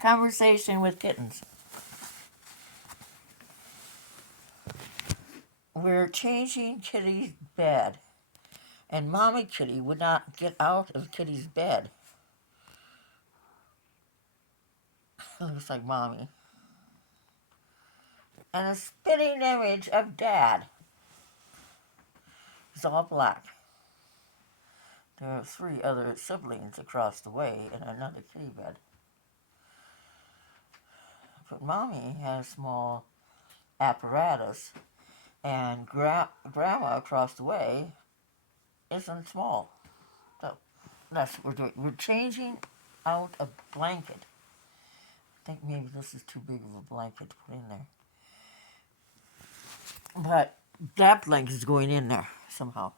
Conversation with kittens. We're changing Kitty's bed, and Mommy Kitty would not get out of Kitty's bed. Looks like Mommy. And a spitting image of Dad. He's all black. There are 3 other siblings across the way in another kitty bed. But Mommy has small apparatus, and Grandma across the way isn't small. So that's what we're doing. We're changing out a blanket. I think maybe this is too big of a blanket to put in there. But that blanket is going in there somehow.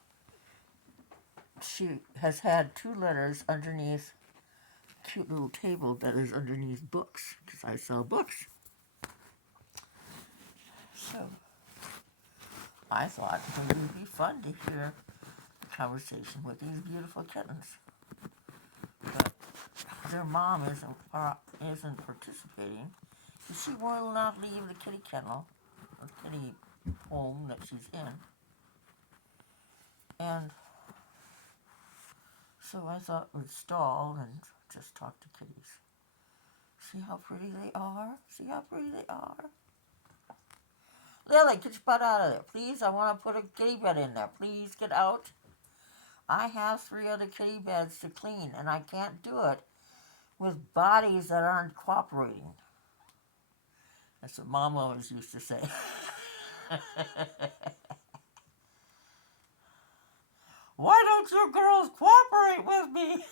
She has had 2 letters underneath a cute little table that is underneath books, because I sell books. So I thought it would be fun to hear a conversation with these beautiful kittens. But their mom isn't participating. She will not leave the kitty kennel, or kitty home that she's in. And so I thought we'd stall and just talk to kitties. See how pretty they are? See how pretty they are? Lily, get your butt out of there. Please, I want to put a kitty bed in there. Please get out. I have 3 other kitty beds to clean, and I can't do it with bodies that aren't cooperating. That's what Mom always used to say. Why don't you girls cooperate with me?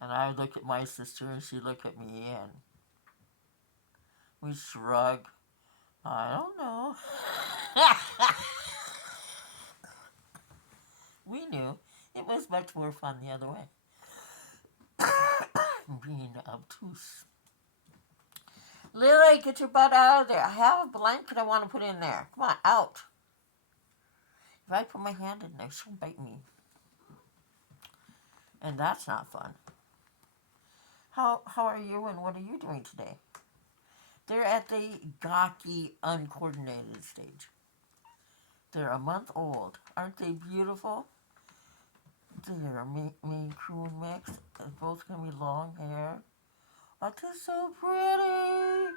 And I look at my sister, and she look at me, and we shrug. I don't know. We knew it was much more fun the other way. Being obtuse. Lily, get your butt out of there. I have a blanket I want to put in there. Come on, out. If I put my hand in there, she'll bite me. And that's not fun. How are you and what are you doing today? They're at the gawky, uncoordinated stage. They're a month old. Aren't they beautiful? They're a Maine Coon mix. They're both going to be long hair. Oh, they're so pretty.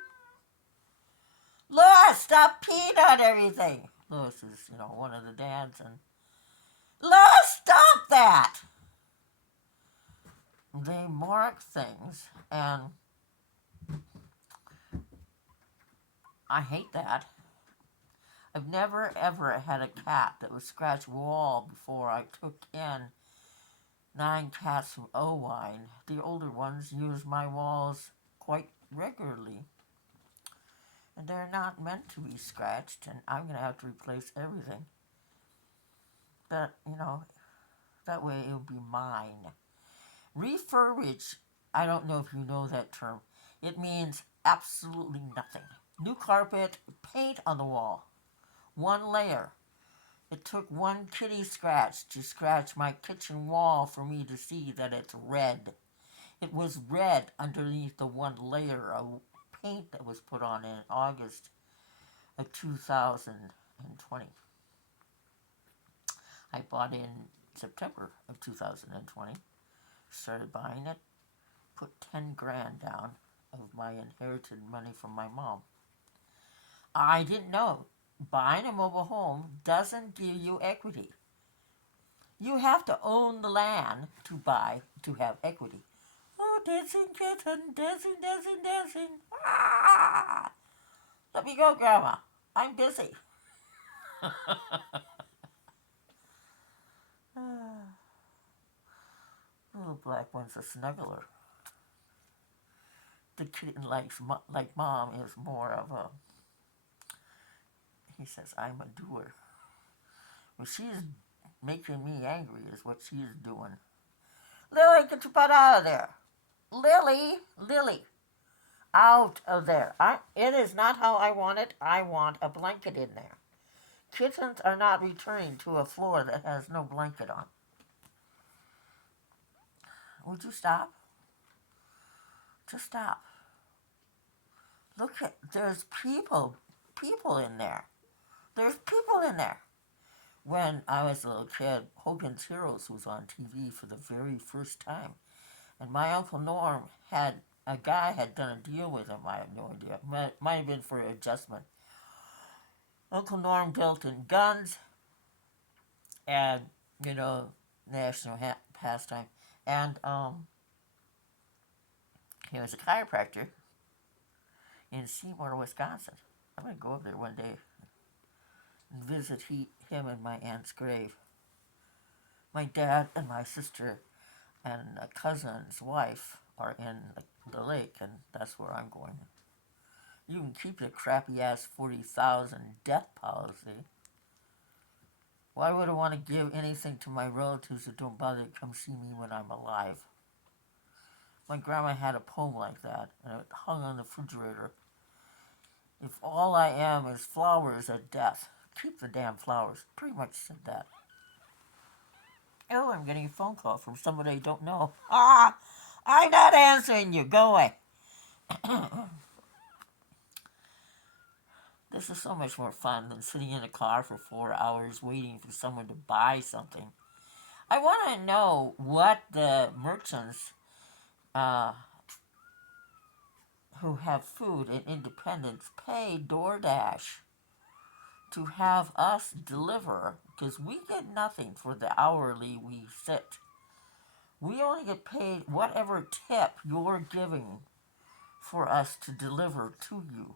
Lois, stop peeing on everything. Lois is, one of the dads. And Lois, stop that. They mark things, and I hate that. I've never, ever had a cat that would scratch a wall before I took in 9 cats from Owine. The older ones use my walls quite regularly. And they're not meant to be scratched, and I'm going to have to replace everything. But, that way it'll be mine. Refurbish, I don't know if you know that term. It means absolutely nothing. New carpet, paint on the wall. 1 layer. It took 1 kitty scratch to scratch my kitchen wall for me to see that it's red. It was red underneath the 1 layer of paint that was put on in August of 2020. I bought in September of 2020. Started buying it. Put 10 grand down of my inherited money from my mom. I didn't know. Buying a mobile home doesn't give you equity. You have to own the land to have equity. Oh, dancing kitten, dancing, dancing, dancing. Ah! Let me go, Grandma. I'm busy. Little black one's a snuggler. The kitten like Mom is more of a, he says, I'm a doer. Well, she's making me angry is what she's doing. Lily, get your butt out of there. Lily, out of there. It is not how I want it. I want a blanket in there. Kittens are not returning to a floor that has no blanket on. Would you stop? to stop. Look at, there's people in there. There's people in there. When I was a little kid, Hogan's Heroes was on TV for the very first time. And my Uncle Norm a guy had done a deal with him. I have no idea. Might have been for adjustment. Uncle Norm dealt in guns and, national pastime. And he was a chiropractor in Seymour, Wisconsin. I'm going to go up there one day and visit him in my aunt's grave. My dad and my sister and a cousin's wife are in the lake, and that's where I'm going. You can keep your crappy ass 40,000 death policy. Why would I want to give anything to my relatives who don't bother to come see me when I'm alive? My grandma had a poem like that, and it hung on the refrigerator. If all I am is flowers at death, keep the damn flowers. Pretty much said that. Oh, I'm getting a phone call from somebody I don't know. I'm not answering you. Go away. This is so much more fun than sitting in a car for 4 hours waiting for someone to buy something. I want to know what the merchants who have food in Independence pay DoorDash to have us deliver, because we get nothing for the hourly we sit. We only get paid whatever tip you're giving for us to deliver to you.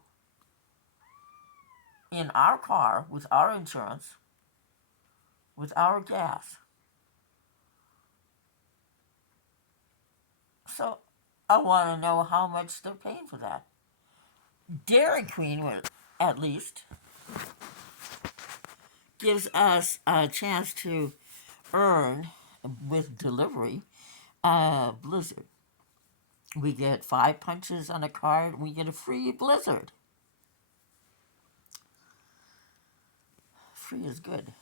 In our car, with our insurance, with our gas. So I want to know how much they're paying for that. Dairy Queen, at least, gives us a chance to earn, with delivery, a Blizzard. We get 5 punches on a card, we get a free Blizzard. Free is good.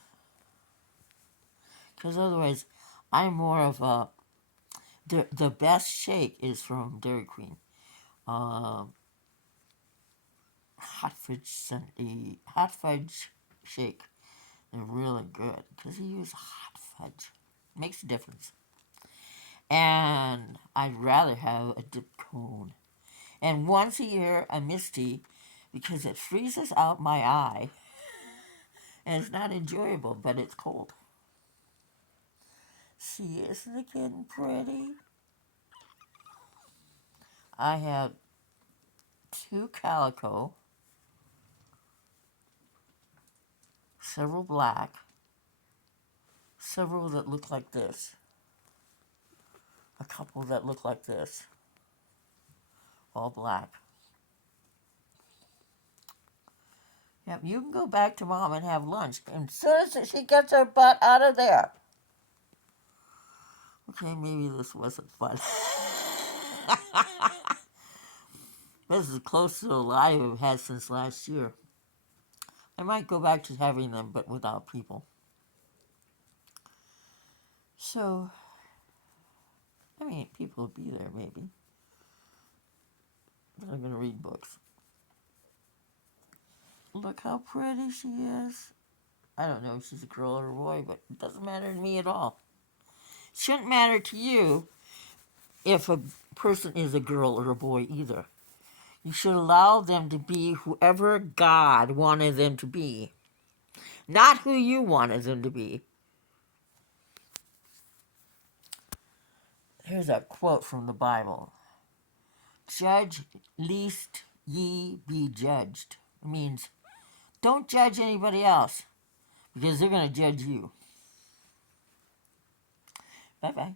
Because otherwise, I'm more of a... The best shake is from Dairy Queen. Hot fudge shake. They're really good because you use hot fudge. Makes a difference. And I'd rather have a dip cone. And once a year, a Misty, because it freezes out my eye. And it's not enjoyable, but it's cold. See, isn't it getting pretty? I have 2 calico, several black, several that look like this, a couple that look like this, all black. Yep, you can go back to Mom and have lunch as soon as she gets her butt out of there. Okay, maybe this wasn't fun. This is close to the live I've had since last year. I might go back to having them, but without people. So, I mean, people will be there maybe. But I'm going to read books. Look how pretty she is. I don't know if she's a girl or a boy, but it doesn't matter to me at all. It shouldn't matter to you if a person is a girl or a boy either. You should allow them to be whoever God wanted them to be, not who you wanted them to be. Here's a quote from the Bible. Judge lest ye be judged. It means don't judge anybody else because they're going to judge you. Bye-bye.